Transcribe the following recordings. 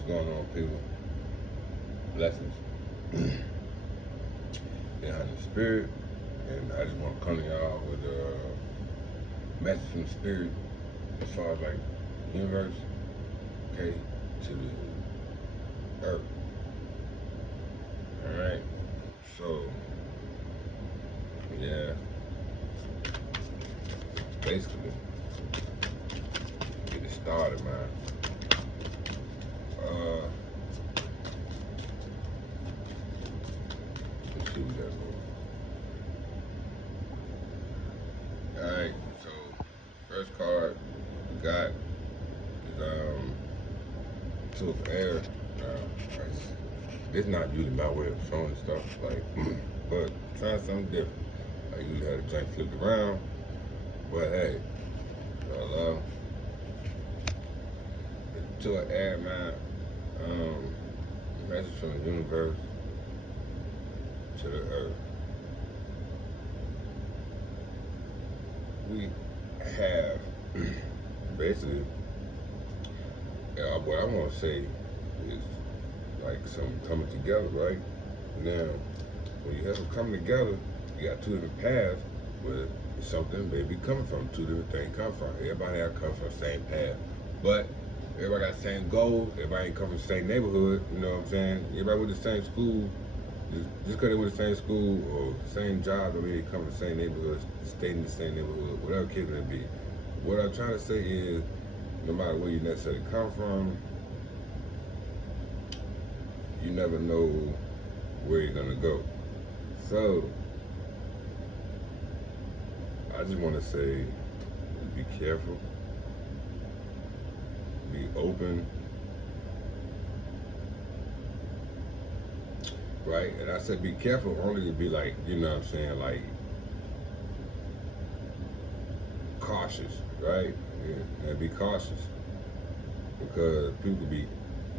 What's going on, people? Blessings behind the spirit, and I just want to come to y'all with a message from the spirit as far as like the universe, okay, to the earth. All right. So yeah, basically get it started, man. Uh, let's see what that was. All right. So first card we got is two of air. It's not usually my way of showing stuff, like, but trying something different. I usually had the joint flipped around, but hey, y'all to an air man, message from the universe to the earth. We have basically, what I want to say is like some coming together, right? Now, when you have them coming together, you got two different paths where something may be coming from, two different things come from. Everybody have come from the same path, but everybody got the same goals. Everybody ain't come from the same neighborhood. You know what I'm saying? Everybody with the same school. Just because they went to the same school or same job, don't mean they come from the same neighborhood, stay in the same neighborhood, whatever case may be. What I'm trying to say is, no matter where you necessarily come from, you never know where you're gonna go. So, I just want to say, be careful, be open, right? And I said be careful only to be like, you know what I'm saying, like cautious, right? Yeah, and be cautious because people be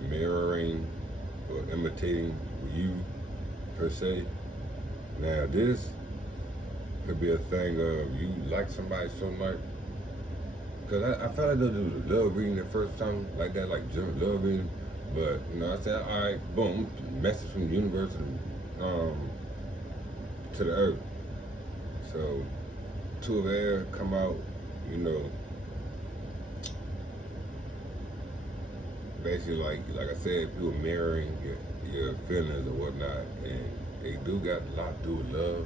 mirroring or imitating you per se. Now this could be a thing of you like somebody so much. Cause I felt like there was love reading the first time like that, like love reading. But you know, I said, all right, boom, message from the universe to the earth. So two of air come out, you know, basically like I said, people mirroring your feelings or whatnot, and they do got a lot to do with love.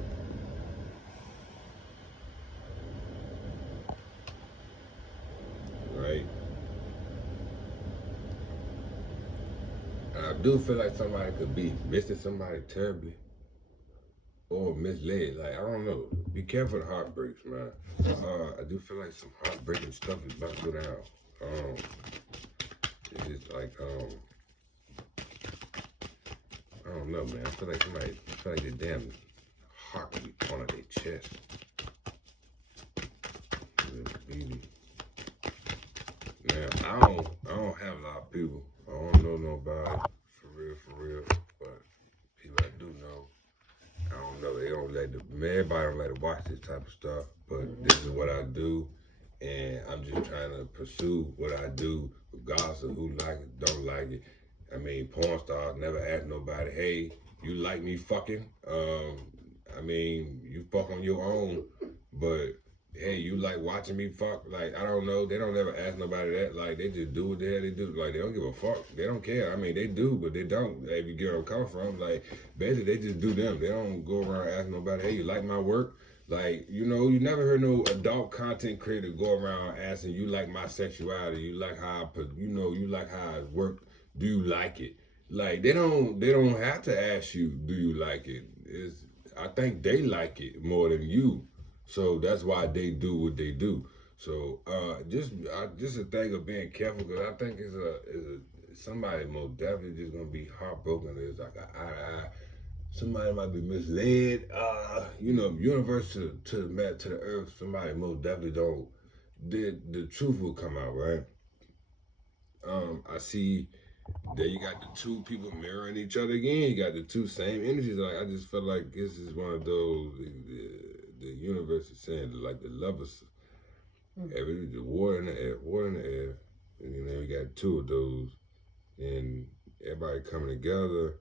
Right? And I do feel like somebody could be missing somebody terribly or misled. Like, I don't know. Be careful of heartbreaks, man. I do feel like some heartbreaking stuff is about to go down. It's just like, I don't know, man. I feel like their damn heart could be torn out their chest. Really. Now, I don't have a lot of people. I don't know nobody for real. But people I do know, I don't know. They don't like everybody don't like to watch this type of stuff. But this is what I do, and I'm just trying to pursue what I do, regardless of who like it, don't like it. I mean, porn stars never ask nobody, hey, you like me fucking? I mean, you fuck on your own, but hey, you like watching me fuck? Like, I don't know. They don't ever ask nobody that. Like, they just do what the hell they do. Like, they don't give a fuck. They don't care. I mean, they do, but they don't. If you get where I'm coming from, like, basically, they just do them. They don't go around asking nobody, hey, you like my work? Like, you know, you never heard no adult content creator go around asking, you like my sexuality? You like how I put, you like how I work? Do you like it? Like, they don't have to ask you, do you like it? I think they like it more than you. So that's why they do what they do. So just a thing of being careful because I think somebody most definitely just gonna be heartbroken. It's like an eye to eye. Somebody might be misled. Universe to the earth. Somebody most definitely don't. The truth will come out, right? I see that you got the two people mirroring each other again. You got the two same energies. Like I just feel like this is one of those. The universe is saying like the lovers, the water in the air, and you know we got two of those. and everybody coming together,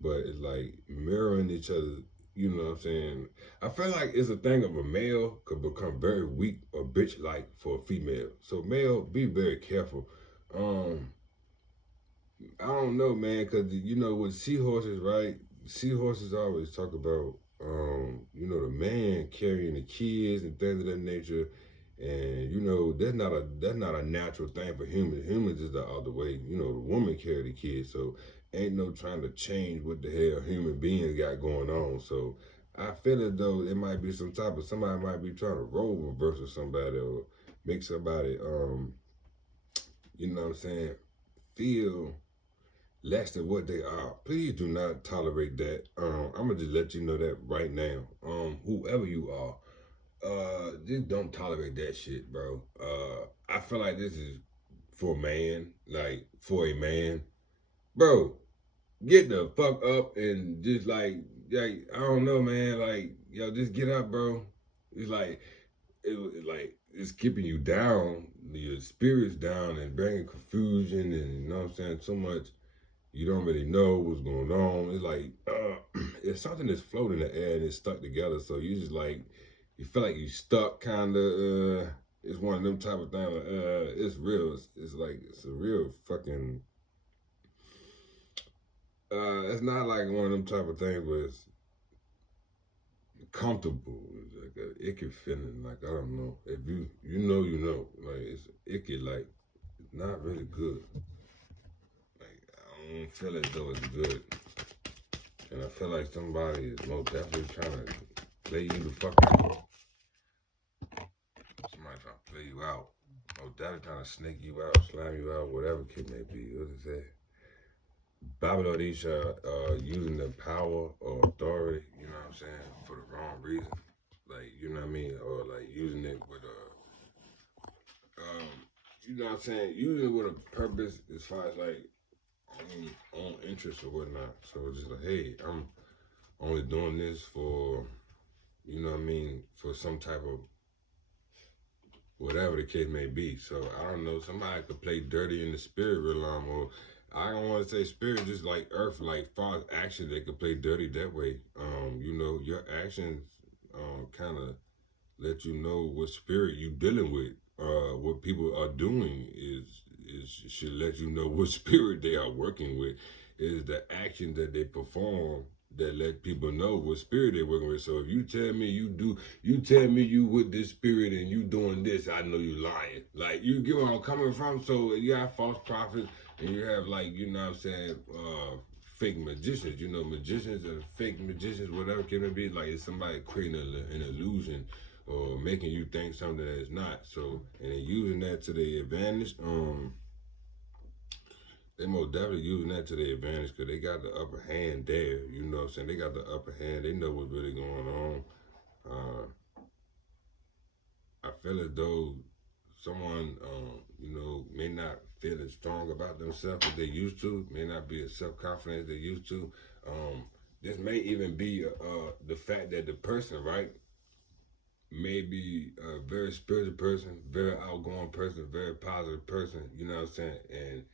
but it's like mirroring each other. You know what I'm saying? I feel like it's a thing of a male could become very weak or bitch like for a female. So male, be very careful. Um, I don't know, man, because you know with seahorses, right? Seahorses always talk about, the man carrying the kids and things of that nature, and that's not a natural thing for humans. Humans is the other way. The woman carry the kids, so ain't no trying to change what the hell human beings got going on. So I feel as though it might be somebody might be trying to role reverse or somebody or make somebody, you know what I'm saying, feel less than what they are. Please do not tolerate that. I'm gonna just let you know that right now. Whoever you are, just don't tolerate that shit, bro. I feel like this is for a man, like for a man, bro. Get the fuck up and just like I don't know, man. Like yo, just get up, bro. It's like it's keeping you down, your spirits down, and bringing confusion, and you know what I'm saying. So much you don't really know what's going on. It's like it's something that's floating in the air and it's stuck together. So you just like you feel like you stuck, kind of. It's one of them type of things. It's real. It's like it's a real fucking. It's not like one of them type of things where it's comfortable. It's like a icky feeling. Like I don't know if you know. Like it's icky. Like it's not really good. Like I don't feel as though it's good. And I feel like somebody is most definitely trying to play you the fuck out. Somebody trying to play you out. Most definitely trying to snake you out, slime you out, whatever kid may be. What is that? Babylodisha using the power or authority, you know what I'm saying, for the wrong reason. Like, you know what I mean? Or like using it with you know what I'm saying? Using it with a purpose as far as like own interest or whatnot. So it's just like, hey, I'm only doing this for, you know what I mean, for some type of whatever the case may be. So I don't know. Somebody could play dirty in the spirit realm, or I don't want to say spirit, just like earth, like far as action, they could play dirty that way. Your actions kind of let you know what spirit you dealing with. What people are doing is should let you know what spirit they are working with. Is the action that they perform that let people know what spirit they're working with. So if you tell me you tell me you with this spirit and you doing this, I know you lying. Like you get where I'm coming from. So you have false prophets and you have like you know what I'm saying. Fake magicians, magicians and fake magicians, whatever can it be, like it's somebody creating an illusion or making you think something that is not. So, and they're using that to their advantage. They most definitely using that to their advantage because they got the upper hand there. You know what I'm saying? They got the upper hand. They know what's really going on. I feel as though someone, may not feel as strong about themselves as they used to, may not be as self-confident as they used to. This may even be the fact that the person, right, may be a very spiritual person, very outgoing person, very positive person, you know what I'm saying? And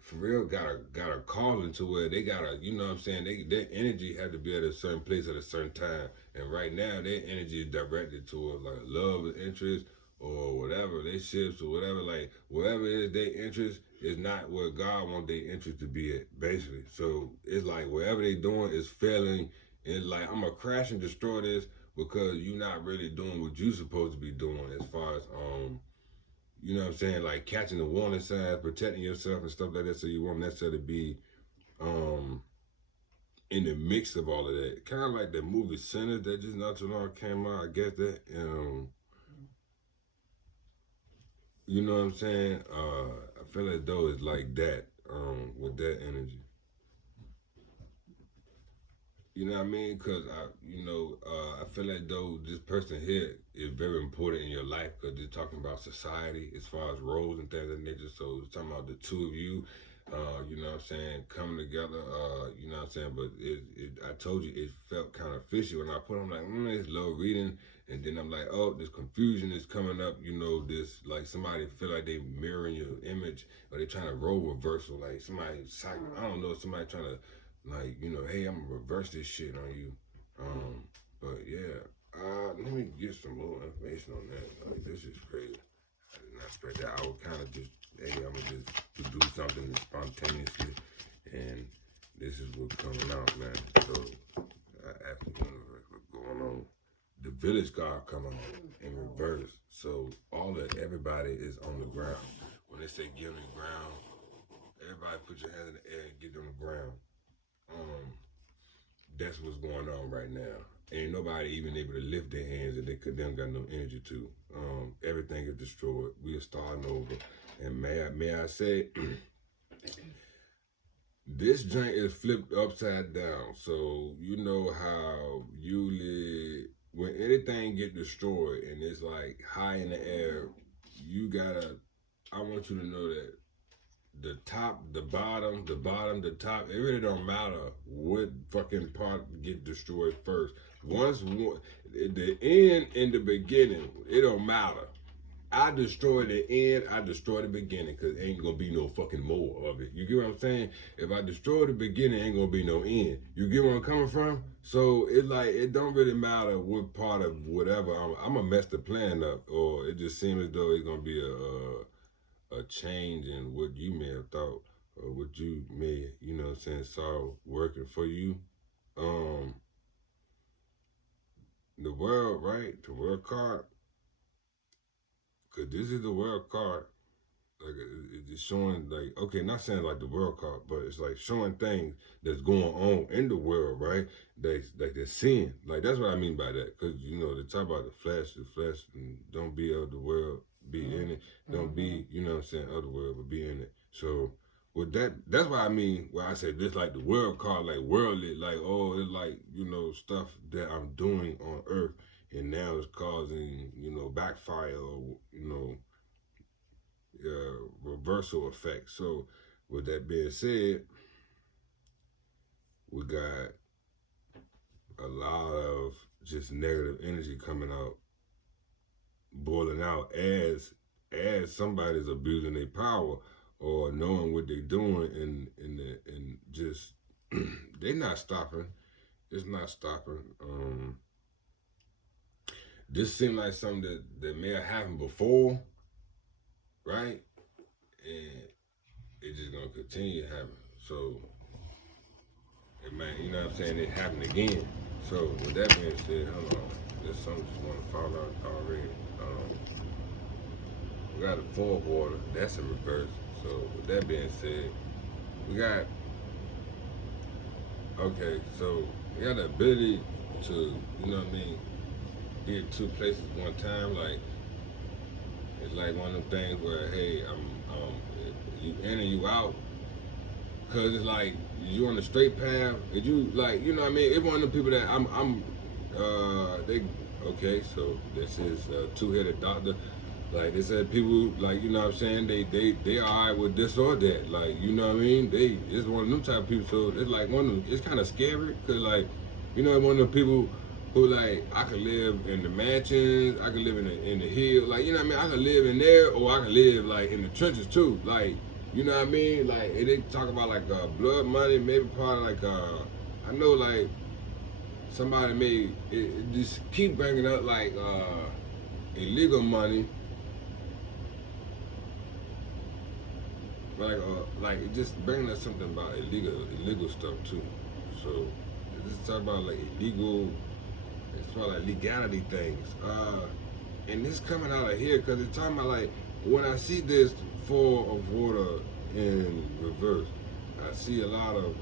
for real got a calling to where they gotta, you know what I'm saying, their energy had to be at a certain place at a certain time. And right now their energy is directed towards like love and interest or whatever, relationships or whatever, like whatever is their interest is not where God wants their interest to be at, basically. So it's like whatever they doing is failing and like I'm gonna crash and destroy this because you're not really doing what you're supposed to be doing as far as you know what I'm saying? Like catching the warning signs, protecting yourself and stuff like that, so you won't necessarily be um, in the mix of all of that. Kind of like the movie Sinners that just not too long came out. I guess that. You know what I'm saying? I feel as though it's like that with that energy. You know what I mean? Because I feel like though this person here is very important in your life because they're talking about society as far as roles and things of nature. So it's talking about the two of you. You know what I'm saying, coming together, you know what I'm saying, but I told you it felt kind of fishy when I put on like, it's low reading, and then I'm like, oh, this confusion is coming up, you know, this, like somebody feel like they mirroring your image, or they trying to role reversal, like somebody, I don't know, somebody trying to, like, you know, hey, I'm gonna reverse this shit on you, but yeah, let me get some more information on that, like, this is crazy. I did not expect that. I would kind of just, hey, I'm gonna just do something spontaneously, and this is what's coming out, man. So I asked the universe what's going on. The village guard coming on in reverse. So everybody is on the ground. When they say get on the ground, everybody put your hands in the air and get on the ground. That's what's going on right now. Ain't nobody even able to lift their hands, and they don't got no energy to. Everything is destroyed. We are starting over. And may I say, this joint is flipped upside down. So you know how usually when anything get destroyed and it's like high in the air, I want you to know that the top, the bottom, the top, it really don't matter what fucking part get destroyed first. The end and the beginning, it don't matter. I destroy the end, I destroy the beginning, because ain't gonna be no fucking more of it. You get what I'm saying? If I destroy the beginning, ain't gonna be no end. You get where I'm coming from? So it's like, it don't really matter what part of whatever, I'm gonna mess the plan up, or it just seems as though it's gonna be a change in what you may have thought, or what you may, you know what I'm saying, saw working for you. The world, right? The world card, because this is the world card. Like it's showing, like, okay, not saying like the world card, but it's like showing things that's going on in the world, right? They're seeing. Like that's what I mean by that. Because you know, they talk about the flesh, and don't be of the world, be in it. Don't be, you know what I'm saying, of the world, but be in it. So with that's what I mean when I say this, like the world card, like worldly, like, oh, it's like, you know, stuff that I'm doing on earth, and now it's causing, you know, backfire, or, you know, reversal effect. So with that being said, we got a lot of just negative energy coming out, boiling out as somebody's abusing their power, or knowing what they're doing, and just they're not stopping. It's not stopping. This seemed like something that may have happened before, right? And it's just gonna continue to happen. So it might, you know what I'm saying, it happened again. So with that being said, hold on. There's something just want to fall out already. We got a 4 of water. That's a reverse. So with that being said, we got, okay, so we got the ability to, you know what I mean, be at 2 places one time. Like, it's like one of them things where, hey, you in and you out. Cause it's like you on the straight path. And you, like, you know what I mean? It's one of the people that they, okay, so this is a 2-headed doctor. Like they said, people, like, you know what I'm saying, they all right with this or that. Like, you know what I mean? It's one of them type of people. So it's like one of them, it's kind of scary. Cause like, you know, one of the people who, like, I could live in the mansions, I could live in the hill, like, you know what I mean? I could live in there, or I could live like in the trenches too. Like, you know what I mean? Like, and they talk about like blood money, maybe part of like I know like somebody may just keep bringing up like illegal money, like it just bringing up something about illegal stuff too. So this is talking about like illegal. It's about like legality things. And this coming out of here because it's talking about like when I see this 4 of water in reverse, I see a lot of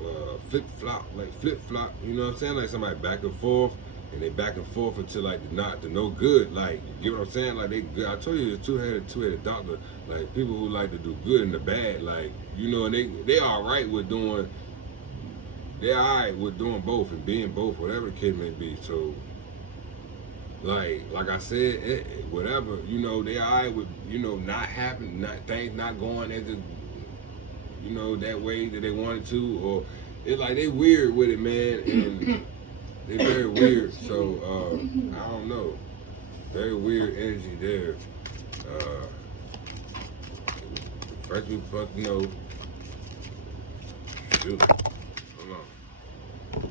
flip flop, you know what I'm saying? Like somebody back and forth, and they back and forth until like the no good. Like, you get what I'm saying? Like they good. I told you it's two-headed doctor. Like people who like to do good and the bad. Like, you know, and they all right with doing. They're all right with doing both and being both, whatever the case may be. So, like I said, whatever, you know, they all right with, you know, not happening, things not going as it, you know, that way that they wanted to, or it's like they weird with it, man, and they very weird. So I don't know, very weird energy there. Uh, First we fuck, you know, shoot, hold on.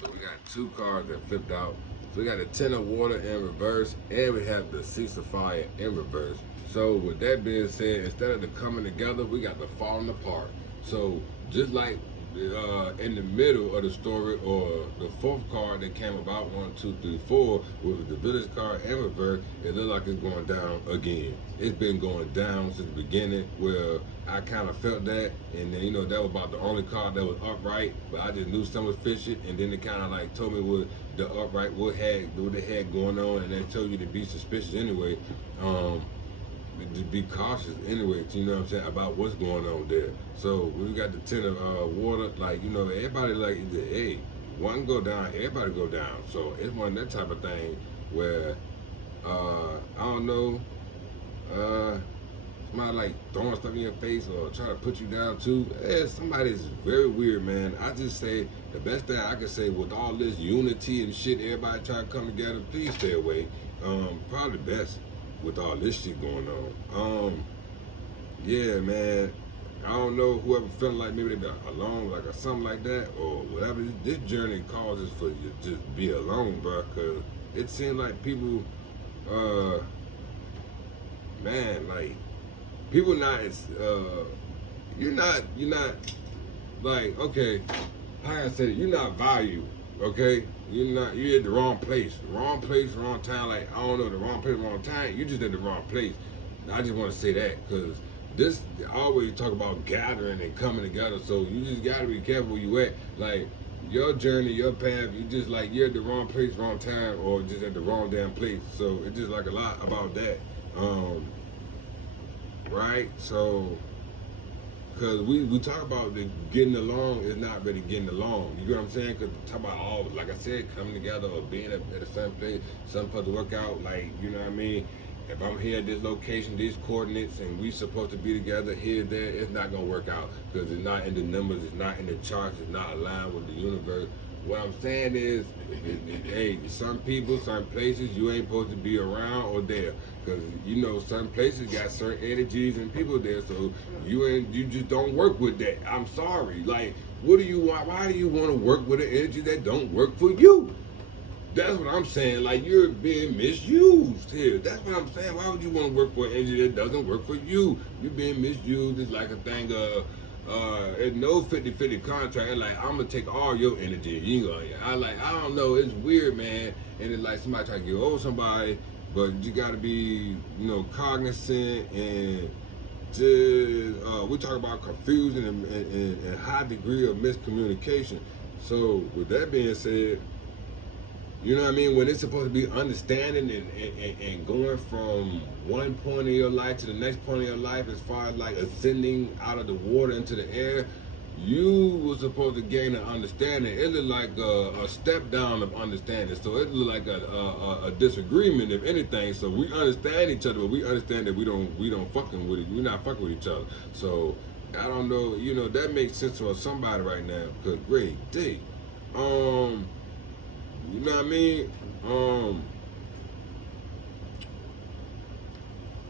So we got two cards that flipped out. So we got the Ten of Water in reverse, and we have the Six of Fire in reverse. So with that being said, instead of the coming together, we got the falling apart. So just like in the middle of the story, or the fourth card that came about, 1, 2, 3, 4, with the Village card in reverse, it looked like it's going down again. It's been going down since the beginning, where I kind of felt that, and then, you know, that was about the only card that was upright, but I just knew something was fishy, and then it kind of like told me what the upright, what they had going on, and they told you to be suspicious anyway. To be cautious anyway, you know what I'm saying, about what's going on there. So we got the Ten of Water, like, you know, everybody like, hey, one go down, everybody go down. So it's one of that type of thing where, I don't know, somebody like throwing stuff in your face or trying to put you down too. Yeah, somebody's very weird, man. I just say the best thing I can say with all this unity and shit, everybody trying to come together, please stay away. Probably best with all this shit going on. Yeah, man. I don't know, whoever feeling like maybe they be alone, like or something like that, or whatever this journey causes for you to just be alone, bro. Cause it seems like people, man, like people not as, you're not like, okay, how can I say it? You're not valued, okay? You're at the wrong place, wrong time. Like, I don't know, the wrong place, wrong time. You're just at the wrong place. I just want to say that because this, I always talk about gathering and coming together. So you just gotta be careful where you at. Like your journey, your path, you just like you're at the wrong place, wrong time, or just at the wrong damn place. So it's just like a lot about that, right? So. Because we talk about the getting along is not really getting along. You know what I'm saying? Because talk about all, like I said, coming together or being at a certain place, something supposed to work out. Like, you know what I mean? If I'm here at this location, these coordinates, and we supposed to be together here, there, it's not going to work out. Because it's not in the numbers, it's not in the charts, it's not aligned with the universe. What I'm saying is, hey, some people, some places, you ain't supposed to be around or there. Because, you know, some places got certain energies and people there, so you just don't work with that. I'm sorry. Like, what do you want? Why do you want to work with an energy that don't work for you? That's what I'm saying. Like, you're being misused here. That's what I'm saying. Why would you want to work for an energy that doesn't work for you? You're being misused. It's like a thing of, it's no 50-50 contract. Like, I'm gonna take all your energy. You know, I don't know. It's weird, man. And it's like somebody trying to get over somebody, but you gotta be, you know, cognizant and just, we talk about confusion and high degree of miscommunication. So with that being said, you know what I mean? When it's supposed to be understanding and going from one point of your life to the next point of your life, as far as like ascending out of the water into the air, you were supposed to gain an understanding. It looked like a step down of understanding. So it looked like a disagreement, if anything. So we understand each other, but we understand that we don't fucking with it. We're not fucking with each other. So I don't know. You know, that makes sense for somebody right now. Cause great day. You know what I mean?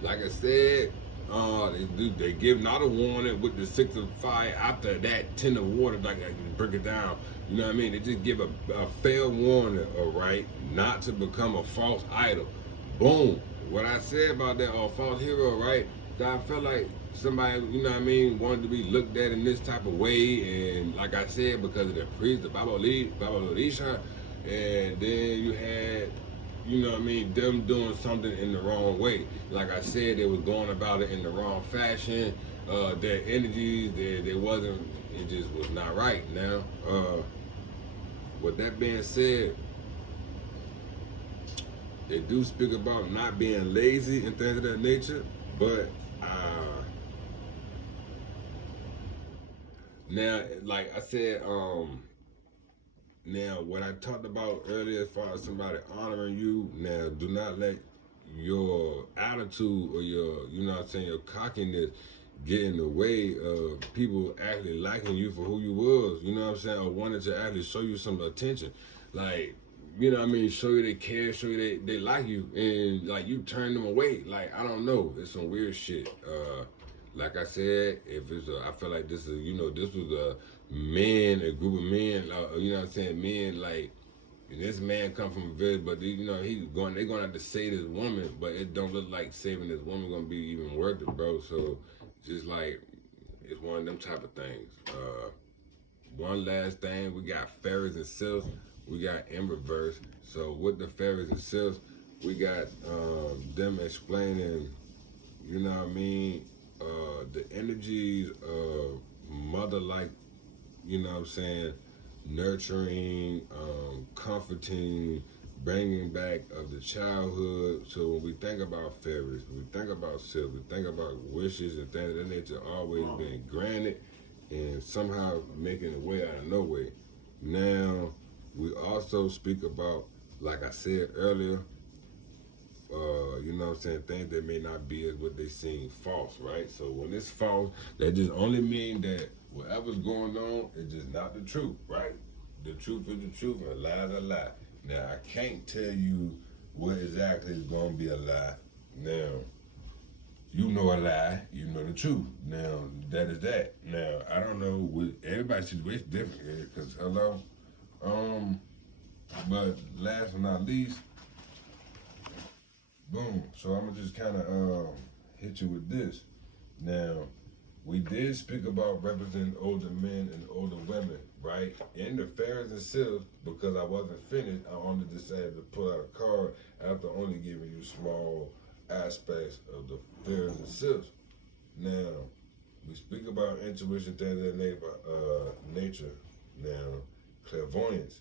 Like I said, they give not a warning with the Six of Fire. After that, Ten of Water, like I break it down. You know what I mean? They just give a fair warning, all right, not to become a false idol. Boom. What I said about that false hero, right? I felt like somebody, you know what I mean, wanted to be looked at in this type of way, and like I said, because of the priest, the Baba Orisha, and then you had, you know what I mean, them doing something in the wrong way. Like I said, they was going about it in the wrong fashion. Their energies, they wasn't, it just was not right now. With that being said, they do speak about not being lazy and things of that nature, but now, like I said, now, what I talked about earlier as far as somebody honoring you, now do not let your attitude or your, you know what I'm saying, your cockiness get in the way of people actually liking you for who you was, you know what I'm saying, or wanted to actually show you some attention. Like, you know what I mean, show you they care, show you they like you, and like you turn them away. Like, I don't know, it's some weird shit. Like I said, if it's I feel like this is, this was a group of men, you know what I'm saying, men like, this man come from a village, but they going out to save this woman, but it don't look like saving this woman gonna be even worth it, bro. So just like it's one of them type of things. One last thing, we got fairies and sylphs, we got in reverse. So with the fairies and sylphs, we got them explaining, you know what I mean, the energies of mother like, you know what I'm saying, nurturing, comforting, bringing back of the childhood. So when we think about fairies, we think about silver, we think about wishes and things of that nature always being granted and somehow making a way out of no way. Now, we also speak about, like I said earlier, you know what I'm saying, things that may not be as what they seem false, right? So when it's false, that just only mean that whatever's going on is just not the truth, right? The truth is the truth and a lie is a lie. Now, I can't tell you what exactly is going to be a lie. Now, you know a lie, you know the truth. Now, that is that. Now, I don't know, with everybody's situation different, because, hello? Um, but last but not least, boom. So I'm gonna just kind of hit you with this. Now, we did speak about representing older men and older women, right? In the fairies and sylphs, because I wasn't finished, I only decided to pull out a card after only giving you small aspects of the fairies and sylphs. Now, we speak about intuition, things of that nature. Now, clairvoyance.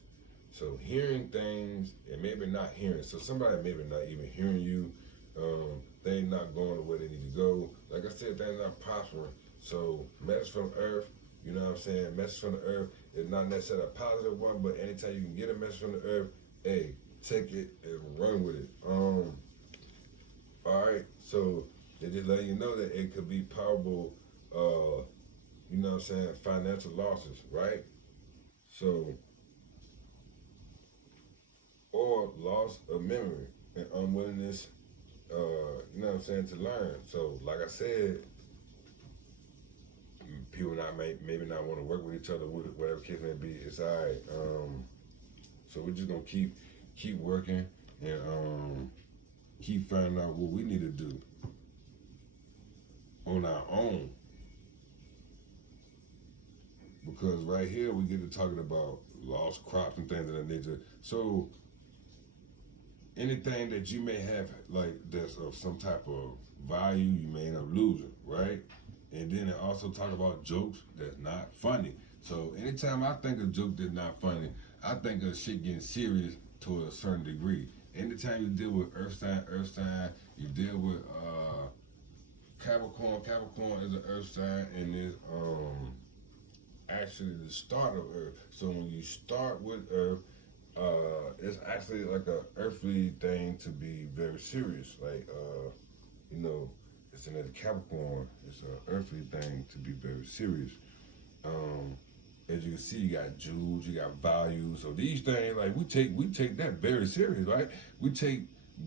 So hearing things and maybe not hearing. So somebody maybe not even hearing you. Things not going the way they need to go. Like I said, things not prospering. So message from Earth, you know what I'm saying? Message from the Earth is not necessarily a positive one, but anytime you can get a message from the Earth, hey, take it and run with it. All right. So they just letting you know that it could be probable, you know what I'm saying, financial losses, right? So or loss of memory and unwillingness, you know what I'm saying, to learn. So, like I said, people maybe not want to work with each other, whatever case may be. It's all right. So we're just gonna keep working and keep finding out what we need to do on our own. Because right here we get to talking about lost crops and things of that nature. So anything that you may have like that's of some type of value, you may end up losing, right? And then it also talk about jokes that's not funny. So anytime I think a joke that's not funny, I think of shit getting serious to a certain degree. Anytime you deal with Earth sign, you deal with Capricorn. Capricorn is an Earth sign and is actually the start of Earth. So when you start with Earth, it's actually like a earthly thing to be very serious. Like, you know, it's another Capricorn. It's an earthly thing to be very serious. Um, as you can see, you got jewels, you got values. So these things, like we take that very serious, right? We take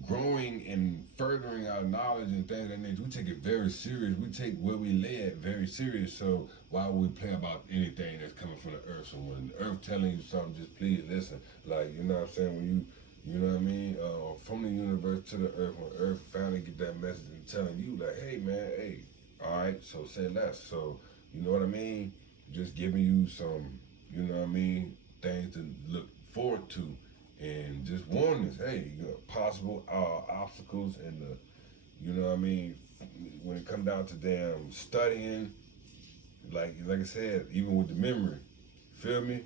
growing and furthering our knowledge and things that nature. We take it very serious. We take where we led very serious. So why would we play about anything that's coming from the earth? So when the earth telling you something, just please listen. Like, you know what I'm saying? When you know what I mean? From the universe to the earth, when earth finally get that message and telling you like, hey man, hey, all right, so say less. So you know what I mean? Just giving you some, you know what I mean, things to look forward to, and just warnings. Hey, you know, possible obstacles and the, you know what I mean, when it come down to damn studying, like I said, even with the memory, feel me?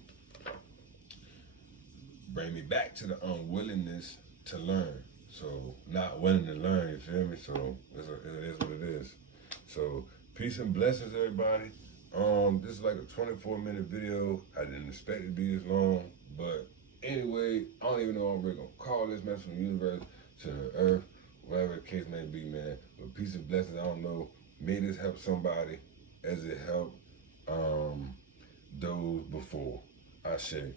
Bring me back to the unwillingness to learn. So not willing to learn, you feel me? So it is what it is. So peace and blessings, everybody. This is like a 24-minute video. I didn't expect it to be this long, but anyway, I don't even know what we're gonna call this, man, from the universe to the earth, whatever the case may be, man. But peace and blessings, I don't know. may this help somebody as it helped those before. I say.